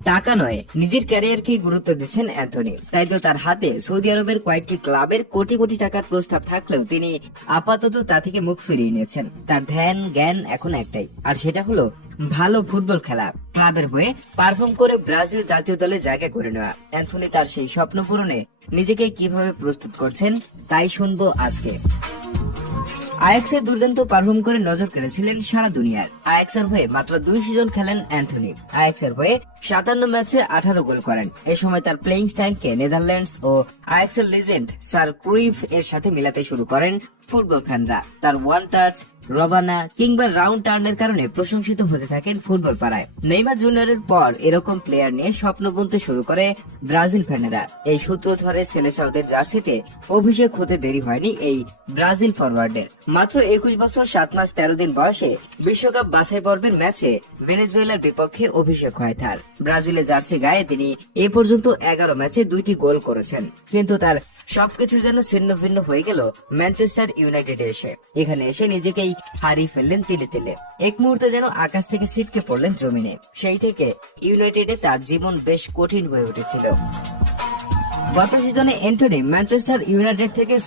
টাকা নয়, নিজের ক্যারিয়ারকে গুরুত্ব দিচ্ছেন অ্যান্থনি। তাই তো তার হাতে সৌদি আরবের কয়েকটি ক্লাবের কোটি কোটি টাকার প্রস্তাব থাকলেও তিনি আপাতত তা থেকে মুখ ফিরিয়ে নিয়েছেন। তার ধ্যান, জ্ঞান এখন একটাই, আর সেটা হলো ভালো ফুটবল খেলা। ক্লাবের হয়ে পারফর্ম করে ব্রাজিল জাতীয় দলে জায়গা করে নেওয়া। অ্যান্থনি তার সেই স্বপ্ন পূরণে নিজেকে কীভাবে প্রস্তুত করছেন, তাই শুনব আজকে। আয়াক্সের দুর্দান্ত পারফর্ম করে নজর কেড়েছিলেন সারা দুনিয়ার। আয়াক্সের হয়ে মাত্র দুই সিজন খেলেন অ্যান্থনি। আয়াক্সের হয়ে সাতান্ন ম্যাচে আঠারো গোল করেন। এ সময় তার প্লেইং স্টাইলকে নেদারল্যান্ডস ও আয়াক্সের লেজেন্ড স্যার ক্রুইফ এর সাথে মিলাতে শুরু করেন ফুটবল ফ্যানরা তার ওয়ান টাচ রবানা কিংবা রাউন্ড টার্নের কারণে প্রশংসিত হতে থাকেন ফুটবল পাড়ায়। নেইমার জুনিয়রের পর এরকম প্লেয়ার নিয়ে স্বপ্ন বুনতে শুরু করে ব্রাজিল ফ্যানেরা। এই সূত্র ধরে সেলেসাউদের জার্সিতে অভিষেক হতে দেরি হয়নি এই ব্রাজিল ফরওয়ার্ডের মাত্র একুশ বছর, সাত মাস, তেরো দিন বয়সে বিশ্বকাপ বাছাই পর্বের ম্যাচে ভেনেজুয়েলার বিপক্ষে অভিষেক হয় তার। ব্রাজিলের জার্সি গায়ে তিনি এ পর্যন্ত এগারো ম্যাচে দুইটি গোল করেছেন। কিন্তু তার সবকিছু যেন ছিন্ন ভিন্ন হয়ে গেল ম্যানচেস্টার ইউনাইটেড এসে। এখানে এসে নিজেকেই হারিয়ে ফেললেন তিলে তিলে। এক মুহূর্তে যেন আকাশ থেকে ছিটকে পড়লেন জমিনে। সেই থেকে ইউনাইটেডে তার জীবন বেশ কঠিন হয়ে উঠেছিল। গত সিজনে এন্টনি ম্যানচেস্টার ইউনাইটেড থেকে